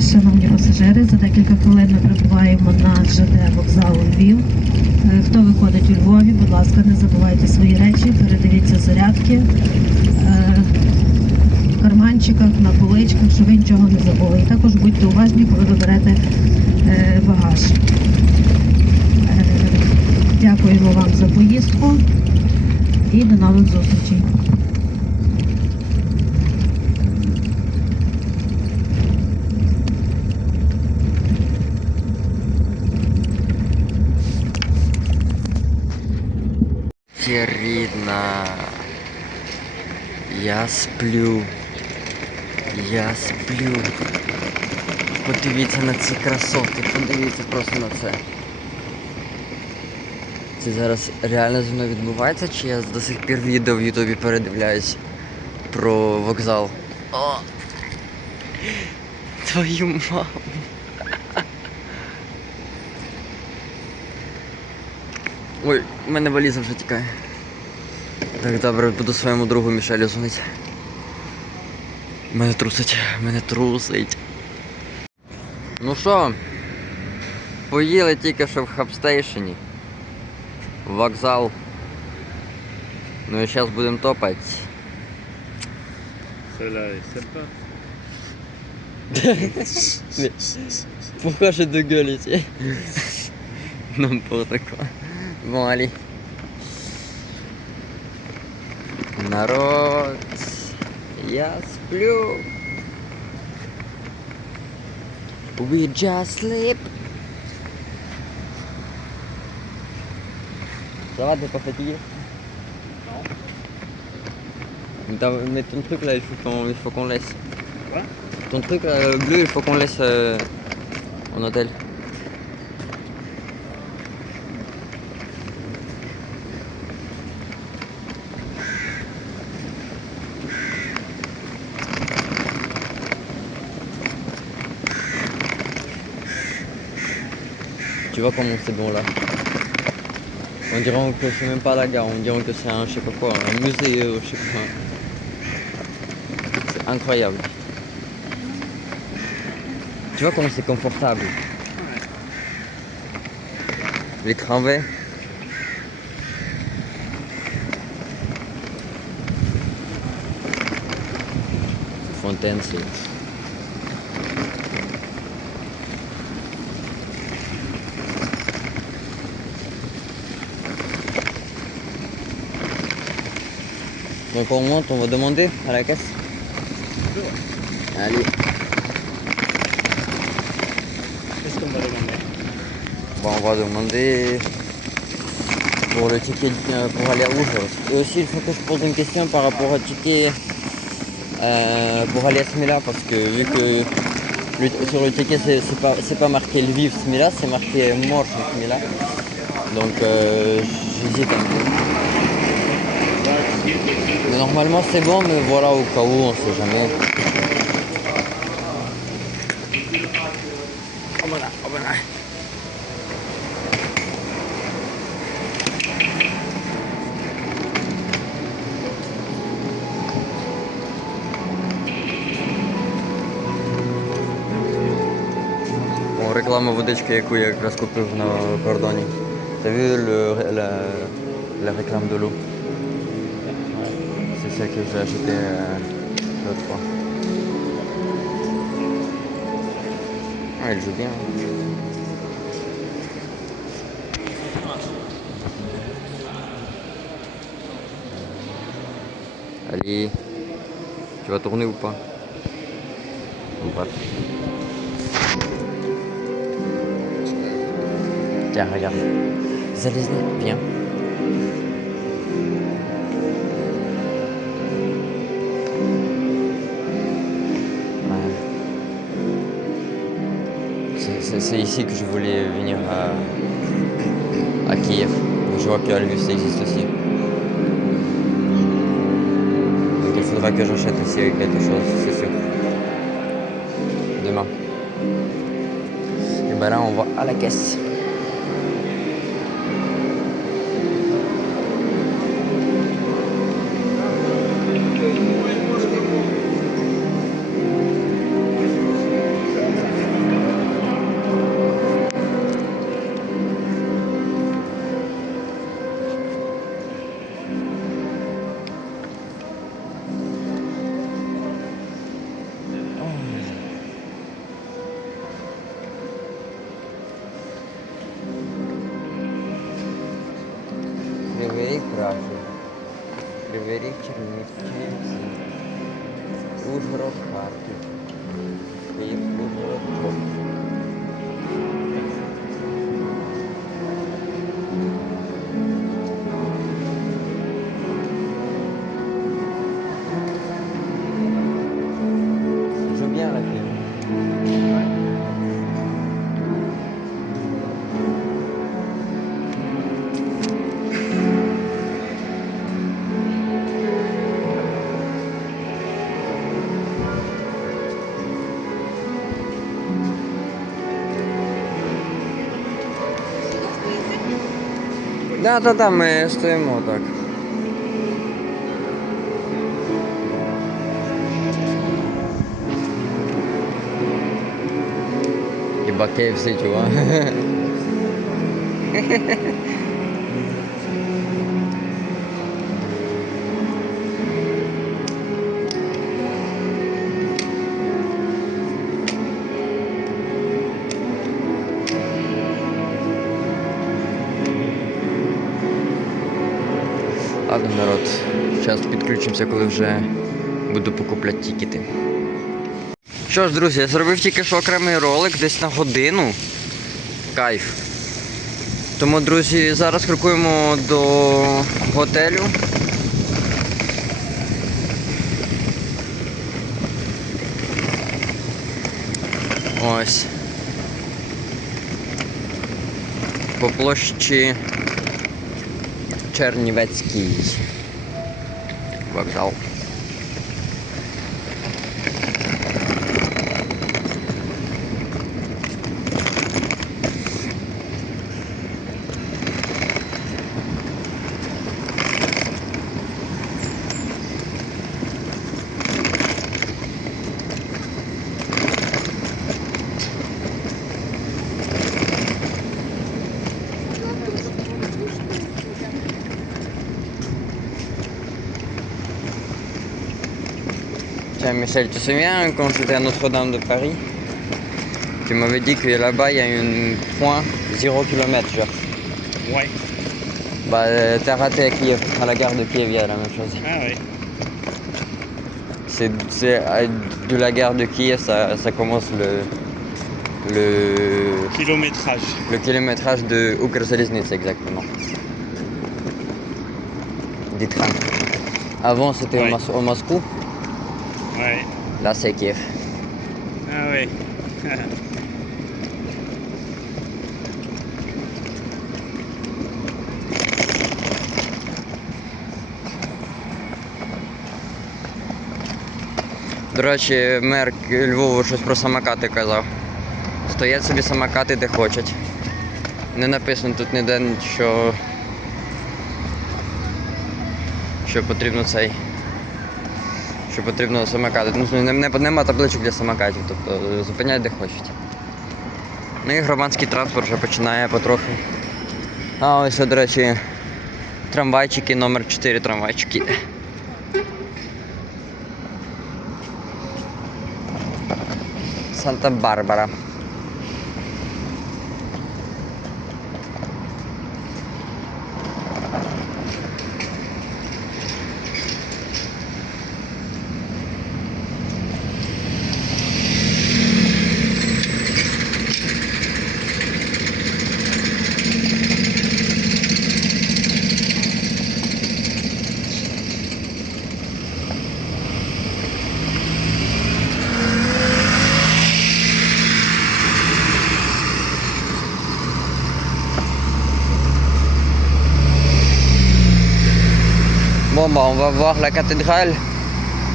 Шановні пасажири, за декілька хвилин ми прибуваємо на ЖД вокзал Львів. Хто виходить у Львові, будь ласка, не забувайте свої речі, передивіться зарядки в карманчиках, на поличках, щоб ви нічого не забули. І також будьте уважні, коли ви берете багаж. Дякуємо вам за поїздку і до нових зустрічей. Рідна, я сплю, подивіться на ці красоти, подивіться просто на це. Це зараз реально зі мною відбувається, чи я до сих пір відео в Ютубі передивляюсь про вокзал? О! Твою маму! Ой, в мене валіза вже тікає. Так, добре, буду своєму другу Мішелю дзвонити. Мене трусить. Ну що, поїли тільки що в хабстейшені. Вокзал. Ну і зараз будемо топати. Pourquoi je te gueule ici? N'importe quoi. Bon, allez. Народ, я сплю. We just sleep. Ça va, t'es pas fatigué? Non. Mais ton truc là, il faut qu'on laisse. Quoi? Ton truc là, bleu, il faut qu'on laisse en hôtel. Tu vois comment c'est bon là. On dirait que c'est même pas la gare, on dirait que c'est un je sais pas quoi, un musée, je sais pas. C'est incroyable. Tu vois comment c'est confortable. Les tramways. Fontaine, c'est... Donc on monte, on va demander à la caisse. Allez. Qu'est-ce qu'on va demander? Bon, on va demander pour le ticket pour aller à Oujos. Et aussi il faut que je pose une question par rapport au ticket pour aller à Smila, parce que vu que sur le ticket c'est pas marqué Lviv Smila, c'est marqué Morsh Smila. Donc j'hésite un peu. Mais normalement c'est bon, mais voilà, au cas où, on sait jamais. Oh voilà, oh voilà. О, реклама водички, яку я якраз купив на кордоні. T'as vu la réclame de l'eau? C'est celle que j'ai acheté l'autre fois. Ah, elle joue bien. Allez, tu vas tourner ou pas? On va. Tiens, regarde. Залезни, bien. C'est ici que je voulais venir à Kiev. Je vois qu'à Lviv ça existe aussi. Donc il faudra que j'achète aussi quelque chose, c'est sûr. Demain. Et ben là on va à la caisse. Чернівці, Ужгород, Харків, Київ, Ужгород, Чоп. J'aime bien la clé. Да, ми стоїмо так. Хіба KFC, чувак. Ладно, народ, зараз підключимося, коли вже буду покупляти тікети. Що ж, друзі, я зробив тільки що окремий ролик десь на годину. Кайф. Тому, друзі, зараз крокуємо до готелю. Ось. По площі Чернівецький вокзал. Tiens Michel, tu te souviens quand j'étais à Notre-Dame de Paris? Tu m'avais dit que là-bas il y a un point 0 km genre. Ouais. Bah t'as raté à Kiev, à la gare de Kiev il y a la même chose. Ah ouais. C'est de la gare de Kiev ça commence Kilométrage. le kilométrage de Ukrzaliznytsia exactement. Des trains. Avant c'était Ouais. au Moscou, Ouais. là c'est Kiev. Ah ouais. До речі, мер Львову щось про самокати казав. Стоять собі самокати де хочуть. Не написано тут ніде, що потрібно цей. Що потрібно самокати. Ну, нема табличок для самокатів, тобто зупиняють де хочуть. Ну і громадський транспорт вже починає потрохи. А ось, до речі, трамвайчики, номер 4 трамвайчики. Санта-Барбара. Bon bah on va voir la cathédrale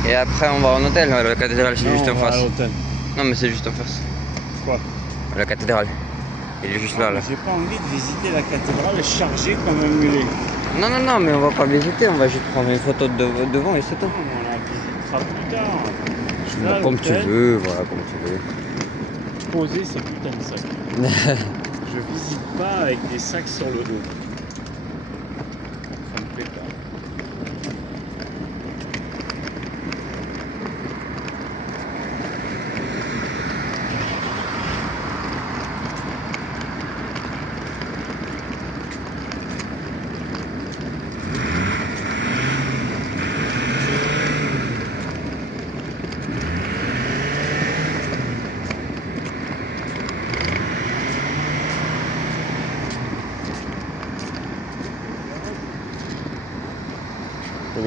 et après on va en hôtel. La cathédrale c'est juste en face. Non mais c'est juste en face. Quoi? La cathédrale. Il est juste là. J'ai pas envie de visiter la cathédrale chargée comme un mulet. Non mais on va pas visiter, on va juste prendre une photo devant et c'est tout. On la visitera plus tard. Bah, comme tu veux, voilà, comme tu veux. Poser ces putains de sacs. Je visite pas avec des sacs sur le dos. Ça me plaît pas.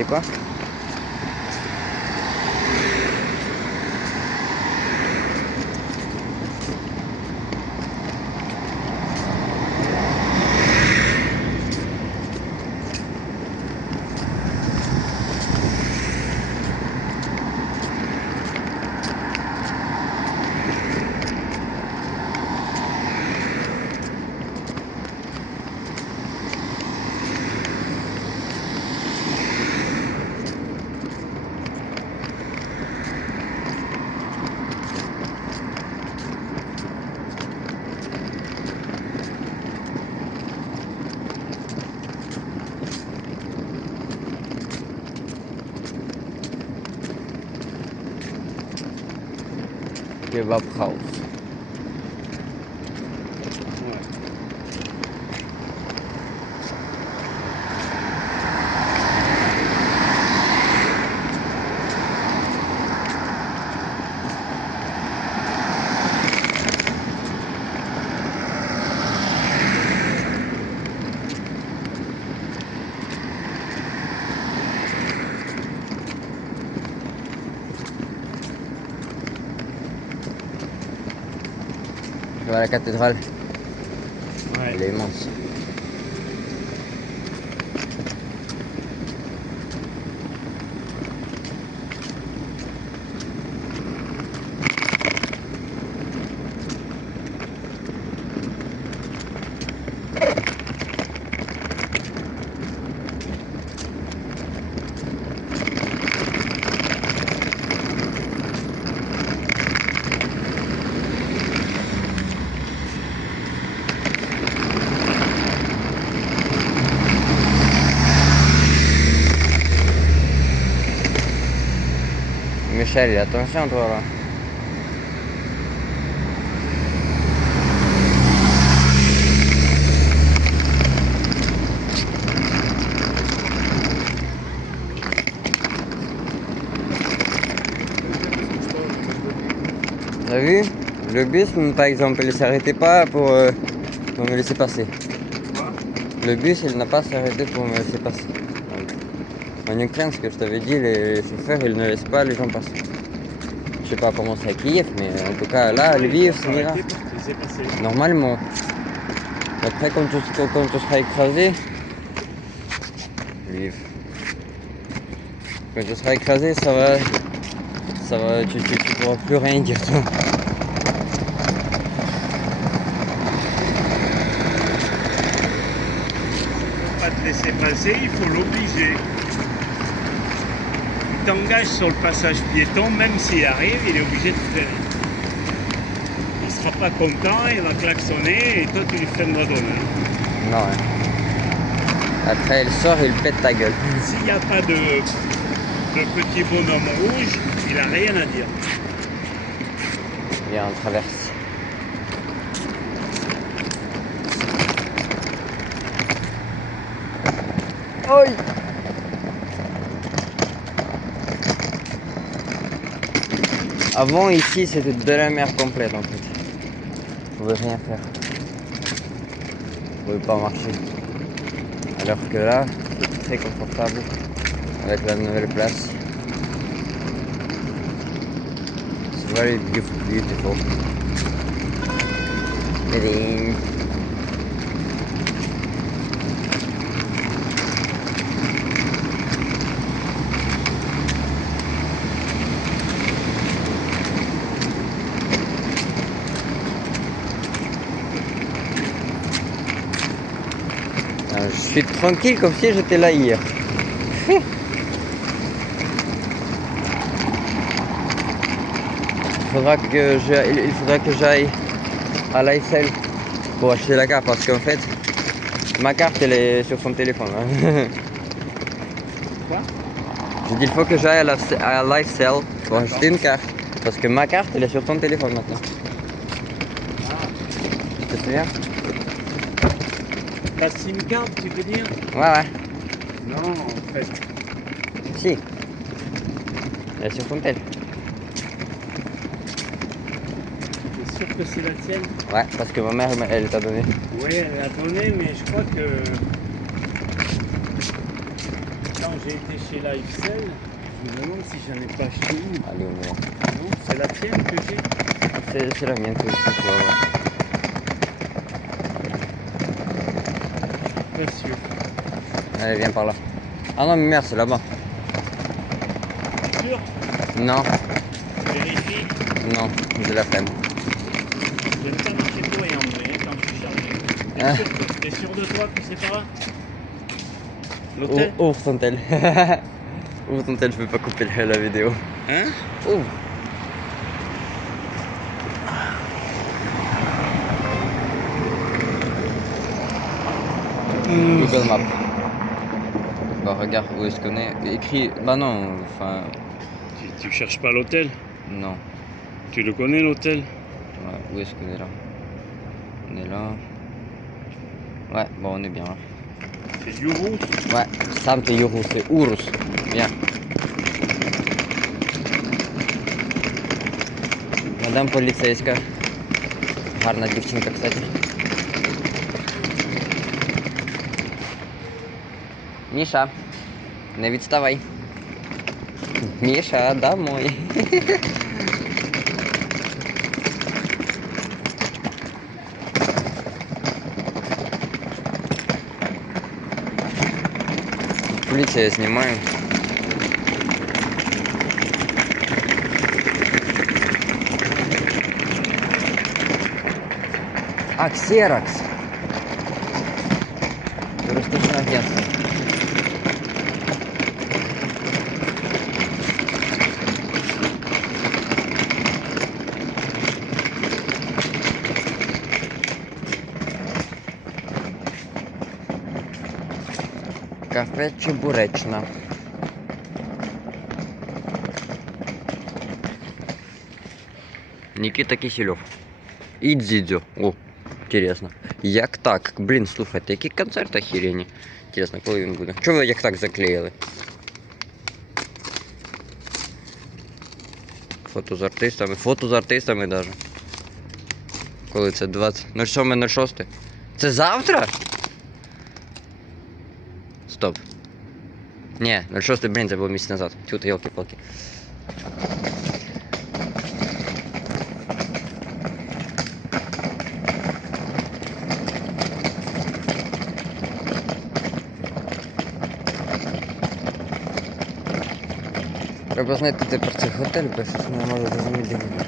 quoi? Kebab House. Tu vois la cathédrale, Ouais. elle est immense. Michel, attention toi là. T'as vu? Le bus, par exemple, il s'arrêtait pas pour me laisser passer. Quoi? Le bus, il n'a pas s'arrêté pour me laisser passer. En Ukraine, ce que je t'avais dit, les chauffeurs, ils ne laissent pas les gens passer. Je sais pas comment c'est à Kiev, mais en tout cas, là, à Lviv, c'est mira. Normalement. Après, quand tu seras écrasé, Lviv. Quand tu seras écrasé, ça va, tu pourras plus rien dire, toi. Pas te laisser passer, il faut l'obliger. Il t'engage sur le passage piéton, même s'il arrive, il est obligé de freiner. Il sera pas content, il va klaxonner et toi tu lui freineras donner. Non, ouais. Après, il sort et il pète ta gueule. S'il n'y a pas de petit bonhomme rouge, il a rien à dire. Viens, on traverse. Aïe! Avant, ici, c'était de la mer complète en fait. On pouvait rien faire. On pouvait pas marcher. Alors que là, c'est très confortable avec la nouvelle place. It's very beautiful. Tadam. Je suis tranquille comme si j'étais là hier. Il faudra que j'aille à l'Eiffel pour acheter la carte parce qu'en fait ma carte elle est sur son téléphone. Quoi? J'ai dit il faut que j'aille à l'Eiffel pour acheter une carte parce que ma carte elle est sur ton téléphone maintenant. Tu te souviens? La SIM card, tu veux dire? Ouais. Non, en fait. Si. Elle est sur ton tel. T'es sûr que c'est la tienne? Ouais, parce que ma mère elle t'a donné. Oui, elle a donné, mais je crois que quand j'ai été chez Lifestyle, je me demande si j'en ai pas acheté une. Allez, on y va. Non, c'est la tienne que j'ai. C'est la mienne que tu vas voir. Monsieur. Allez, viens par là. Ah non, mais merde, c'est là-bas. Sûr? Non, Vérifie. non, j'ai la flemme. J'aime pas marcher pour rien, mais quand je suis chargé. Ah. T'es sûr de toi que c'est pas là? Oh, L'hôtel? ouvre ton tel. Ouvre ton tel, je peux pas couper la vidéo. Hein? Ouvre. Google Maps. Bah regarde où est-ce qu'on est. Écrit. Bah non, enfin. Tu cherches pas l'hôtel? Non. Tu le connais l'hôtel? Ouais, où est-ce qu'on est là? On est là. Ouais, bon, on est bien là. C'est Yourous. Ouais, Santo Юрус, c'est Urus. Bien. Мадам поліцейська. Гарна дівчинка, кстати. Міша, не відставай. Міша, домой. Полиция снимаю. А, Ксерокс. Туристичное агентство. Кафе Чебуречна. Никита Киселев. И Дзидзю. О, интересно. Як так? Блін, слухайте, які концерти охерені. Інтересно, коли він буде? Чого ви як так заклеїли? Фото з артистами. Фото з артистами даже. Коли це 07.06? Це завтра? Стоп. Ні, 06, блін, це було місяць назад. Тьфу ти, ёлки-палки. Треба знайти тепер цей готель, бо щось не можу зрозуміти, де він.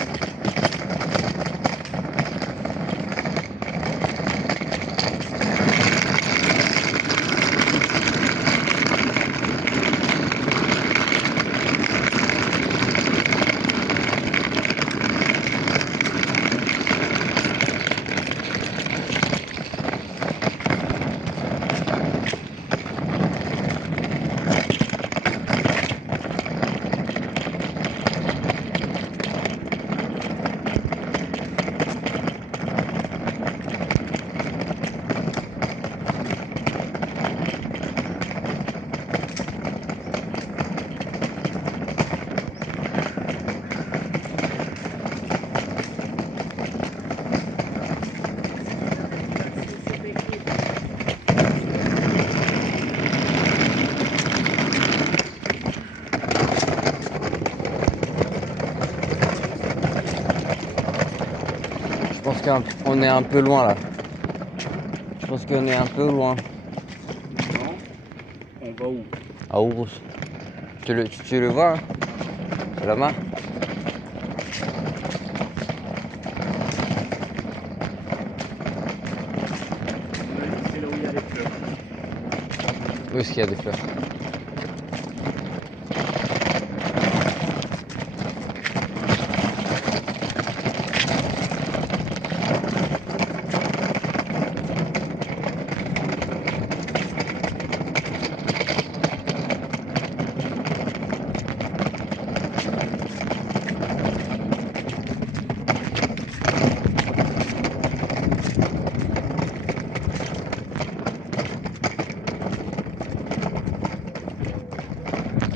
Je pense qu'on est un peu loin là. Je pense qu'on est un peu loin. Non. On va où? À Ourus. Tu le vois hein? C'est là-bas? C'est là où il y a les fleurs. Où est-ce qu'il y a des fleurs?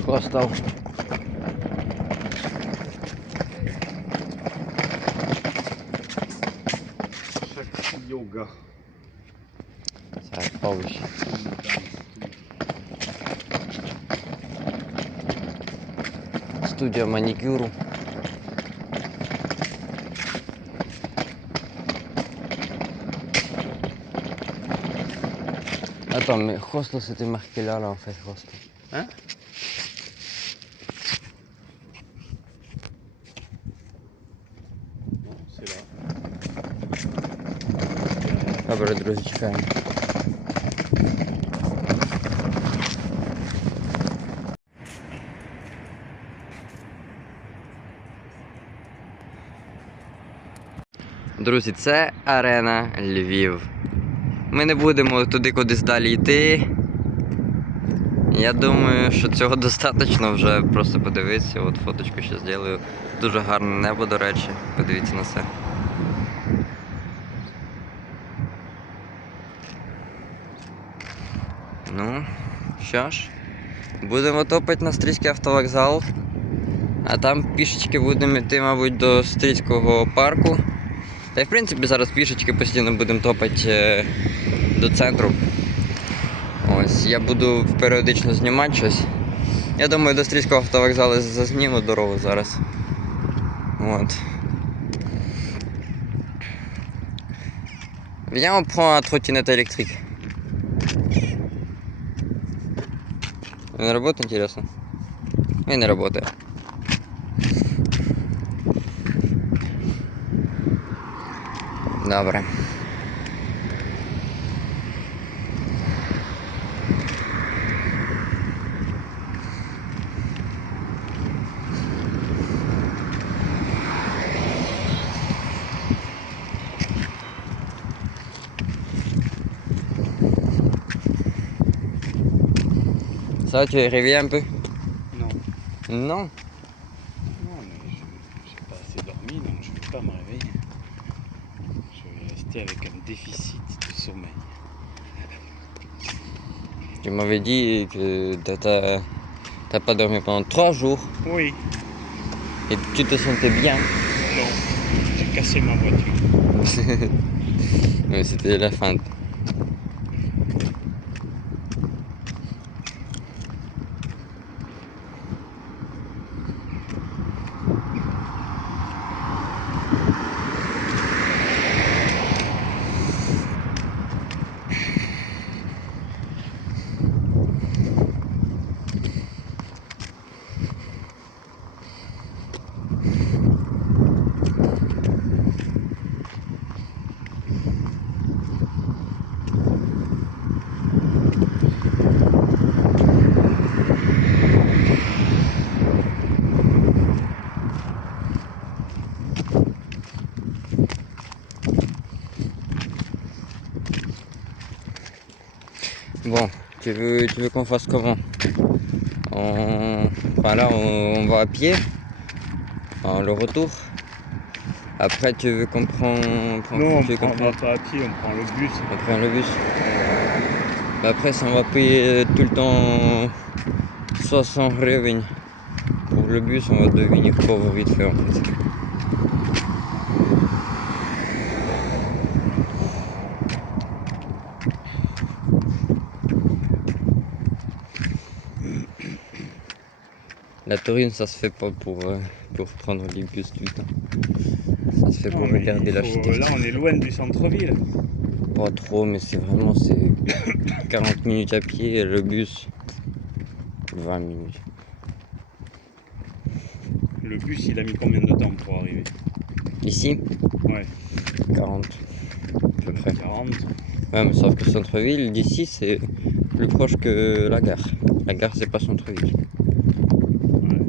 Хостел. Chaque yoga. Ça va pas oui. студія манікюру. Attends, mais hostel c'était marqué là en fait, hostel. Hein? Non, c'est là. Dobra, друзі, чекаємо. Друзі, це арена Львів. Ми не будемо туди кудись далі йти. Я думаю, що цього достатньо вже просто подивитися. От фоточку ще зроблю. Дуже гарне небо, до речі. Подивіться на це. Ну, що ж, будемо топати на Стрийський автовокзал. А там пішечки будемо йти, мабуть, до Стрийського парку. Та й в принципі зараз пішечки постійно будемо топати до центру. Ось, я буду періодично знімати щось. Я думаю, до Стрийського автовокзалу зазніму дорогу зараз. От. Viens, on prend un trottinette électrique. Он работает, интересно? И не работает. Добре. Ça, tu es réveillé un peu? Non. Non? Non, mais j'ai pas assez dormi, donc je ne vais pas me réveiller. Je vais rester avec un déficit de sommeil. Tu m'avais dit que t'as pas dormi pendant 3 jours Oui, et tu te sentais bien. non, j'ai cassé ma voiture. Mais c'était la fin. Bon, tu veux qu'on fasse comment? Enfin là, on va à pied, enfin, le retour. Après, tu veux qu'on prend... Non, tu veux qu'on on va pas à pied, on prend le bus. on prend le bus. Bah après, ça, on va payer tout le temps 60 гривень. Pour le bus, on va devenir pauvre vite fait en fait. La taurine, ça se fait pas pour prendre les bus tout le temps. Ça se fait pour Non, mais regarder l'architecture. là, on est loin du centre-ville. Pas trop, mais c'est 40 minutes à pied et le bus 20 minutes. Le bus, il a mis combien de temps pour arriver? Ici, Ouais, 40 à peu près. 40. Ouais, mais sauf que centre-ville, d'ici, c'est plus proche que la gare. La gare, c'est pas centre-ville. Ouais.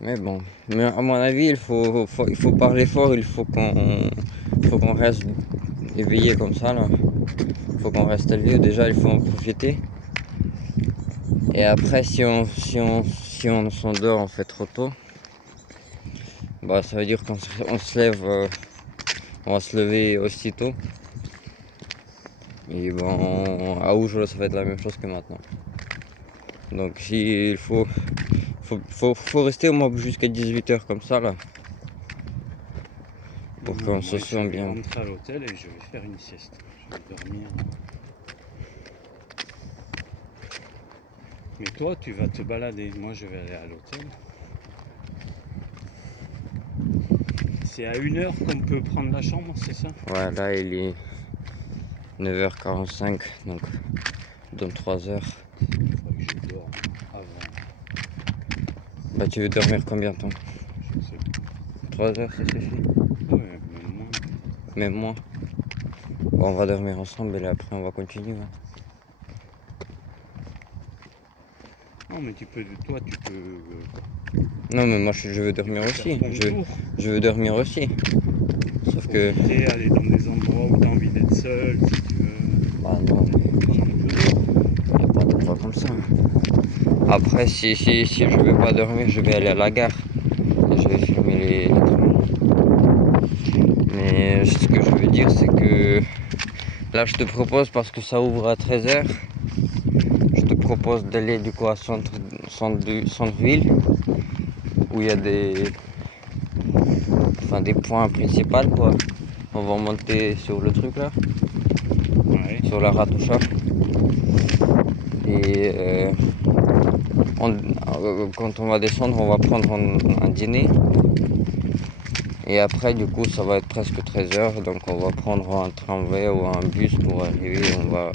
Mais bon, mais à mon avis, il faut parler fort, il faut qu'on reste éveillé comme ça là. Il faut qu'on reste élevé, déjà il faut en profiter. Et après si on s'endort en fait trop tôt, bah ça veut dire qu'on se lève On va se lever aussitôt. Et bon, à Oujro, ça va être la même chose que maintenant. Donc il faut rester au moins jusqu'à 18 h comme ça là. Pour qu'on se sente bien. Je vais rentrer à l'hôtel et je vais faire une sieste. Je vais dormir. Mais toi, tu vas te balader. Moi, je vais aller à l'hôtel. C'est à 1 h qu'on peut prendre la chambre, c'est ça? Ouais, là il est 9h45, donc dans 3 heures. Il faut que je dorme avant. Bah tu veux dormir combien de temps? Je sais pas. 3 heures ça suffit? Ouais, même moins. Même moins. Bon, on va dormir ensemble et là après on va continuer. Hein. Non, mais toi, tu peux. Non mais moi je veux dormir aussi. Je veux dormir aussi. Sauf que. Aller dans des endroits où tu as envie d'être seul, si tu veux. Bah non, il n'y a pas d'endroit comme ça. Après si je veux pas dormir, je vais aller à la gare. Et je vais filmer les trains. Mais ce que je veux dire c'est que là je te propose, parce que ça ouvre à 13 h, je te propose d'aller du coup à centre-ville, où il y a des points principaux quoi. On va monter sur le truc là, Ouais. sur la Ratoucha. Et quand on va descendre, on va prendre un dîner. Et après, du coup, ça va être presque 13 h. Donc, on va prendre un tramway ou un bus pour arriver. On va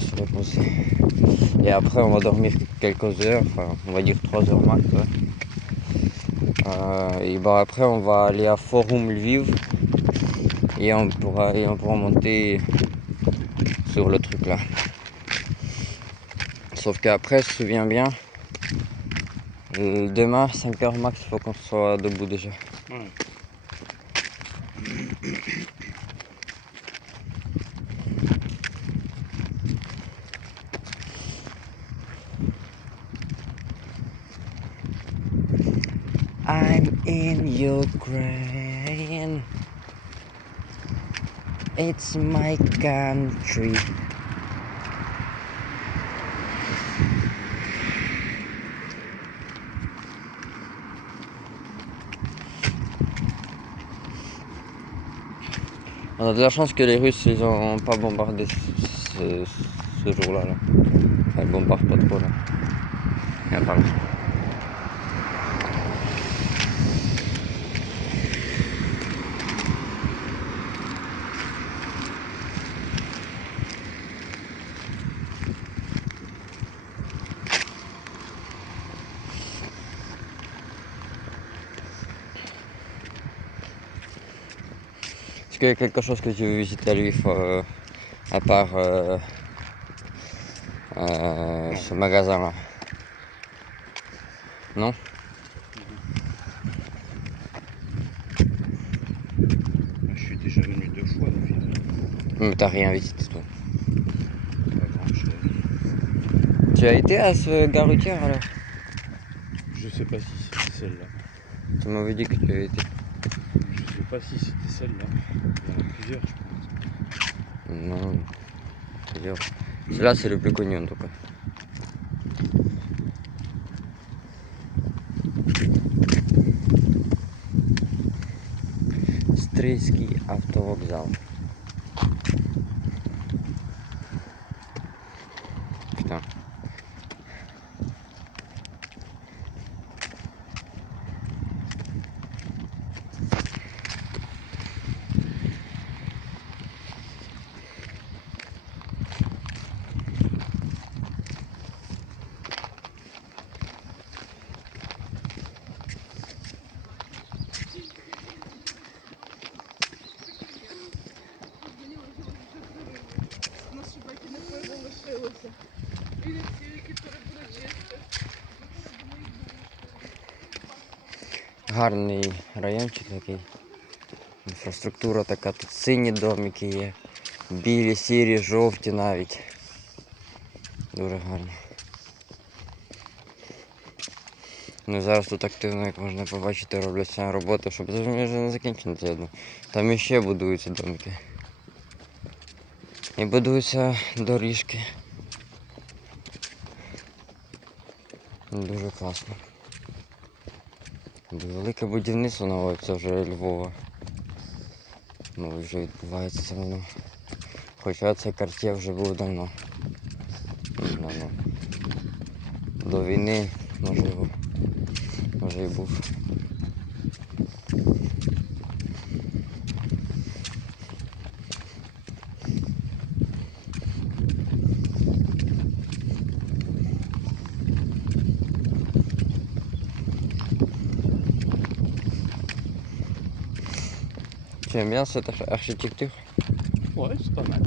se reposer. Et après, on va dormir quelques heures. Enfin, on va dire 3 heures max. Ouais. Et bah, après, on va aller à Forum Lviv. Et on pourra monter sur le truc là. Sauf qu'après, je me souviens bien, demain, 5 h max, il faut qu'on soit debout déjà. Ouais. I'm in Ukraine. It's my country. On a de la chance que les Russes ils ont pas bombardé ce jour-là. Là. Enfin, ils bombardent pas trop là. Et par là. Est-ce qu'il y a quelque chose que tu veux visiter à Lviv à part ce magasin-là? Non? Je suis déjà venu 2 fois au final. Mais t'as rien visité toi. Pas grand chose. Tu as été à ce gare routière alors? Je sais pas si c'était celle-là. Tu m'avais dit que tu avais été. Je sais pas si c'était celle-là. Il y en a plusieurs, je pense. Non. C'est-à-dire, celui-là c'est le plus connu en tout cas. Стрийский автовокзал. Putain. Гарний райончик такий. Інфраструктура така, тут сині домики є. Білі, сірі, жовті навіть. Дуже гарно. Ну зараз тут активно, як можна побачити, робляться роботи, щоб це вже не закінчено. Там іще будуються домики. І будуються доріжки. Дуже класно. Велике будівництво нове, це вже Львова. Ну вже відбувається це давно. Хоча цей квартал вже був давно. Давно. До війни, можливо. Може і був. Tu aimes bien cette architecture? Ouais, c'est pas mal.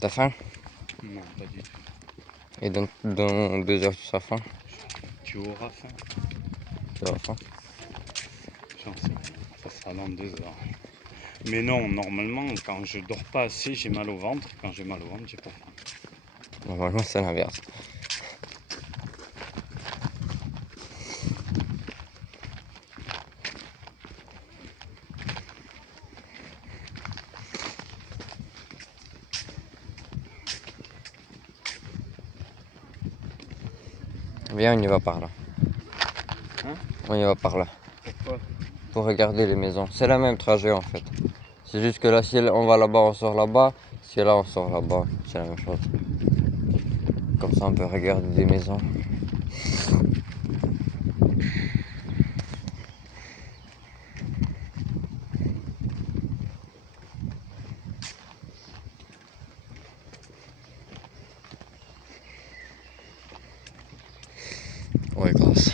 T'as faim? Non, pas du tout. Et dans 2 heures tu seras faim? Tu auras faim. Tu auras faim? J'en sais rien. Ça sera dans 2 heures. Mais non, normalement, quand je dors pas assez, j'ai mal au ventre. Quand j'ai mal au ventre, j'ai pas faim. Normalement c'est l'inverse. Viens, on y va par là. Hein? On y va par là. Pourquoi? Pour regarder les maisons. C'est le même trajet en fait. C'est juste que là, si on va là-bas, on sort là-bas. Si là, on sort là-bas. C'est la même chose. Comme ça, on peut regarder des maisons. Ouais, grâce.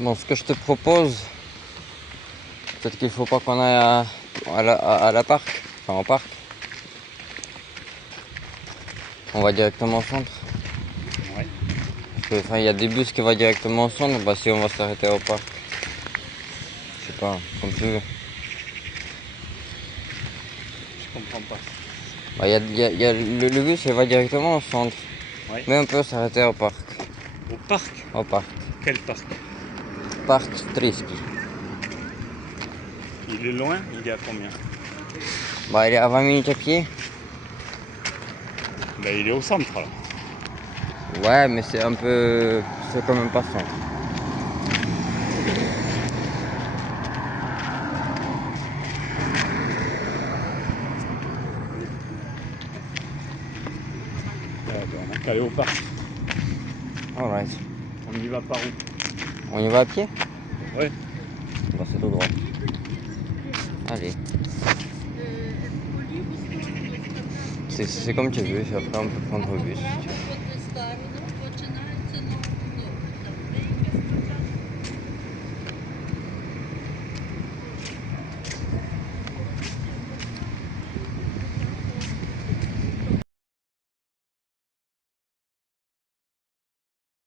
Bon, ce que je te propose, peut-être qu'il faut pas qu'on aille à la parc, enfin au parc. On va directement au centre. Ouais. Parce que, enfin, il y a des bus qui vont directement au centre, bah si on va s'arrêter au parc. Je sais pas, comme tu veux. Je comprends pas. Bah, le bus il va directement au centre. Ouais. Mais on peut s'arrêter au parc. Au parc? Au parc. Quel parc? Parc Striski. Il est loin? Il est à combien? Bah, il est à 20 minutes à pied. Ben, il est au centre alors. Ouais, mais c'est un peu. C'est quand même pas centre. Ouais, ben, on a qu'à aller au parc. Alright. On y va par où? On y va à pied? Ouais. Bah, c'est tout droit. Allez. C'est comme tu veux, après on peut prendre le bus si tu veux.